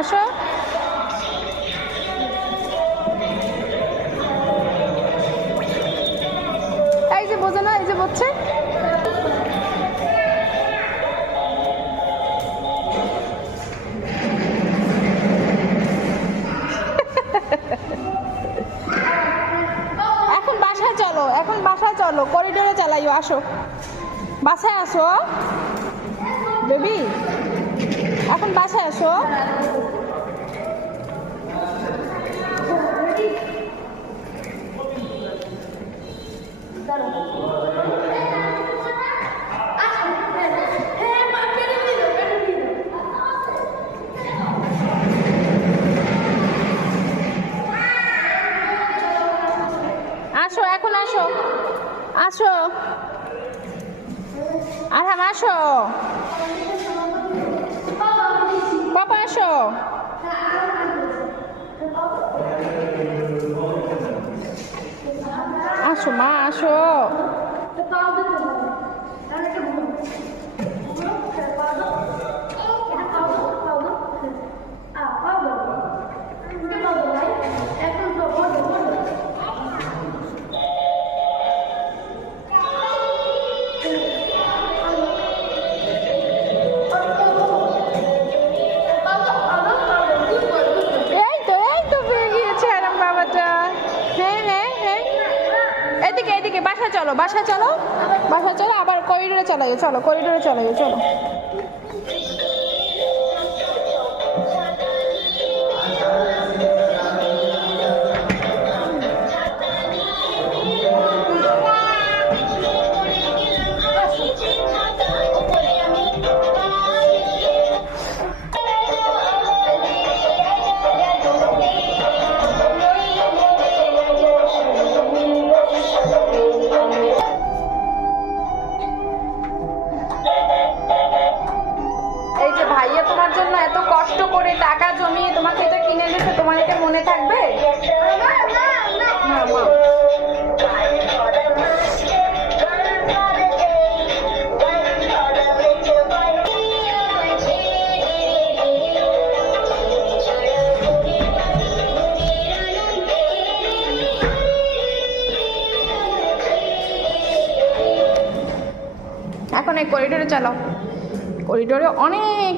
আসো। এই যে বোঝে না, এই যে বলছে। এখন বাসায় চলো, এখন বাসায় চলো, করিডোরে চালাইও। আসো, বাসায় আসো বেবি, এখন বাসায় আসো। আসো, এখন আসো, আসো আরহাম, আসো পাপা, আসো। আসো মা, আসো। এদিকে এদিকে, বাসায় চলো, বাসায় চলো, বাসায় চলো, আবার করিডোরে চালাইও, চলো করিডোরে চালাইও, চলো। ভাইয়া তোমার জন্য এত কষ্ট করে টাকা জমিয়ে তোমাকে এটা কিনে দিয়েছে, তোমার এটা মনে থাকবে? এখন এই করিডোরে চালাও, করিডোরে অনেক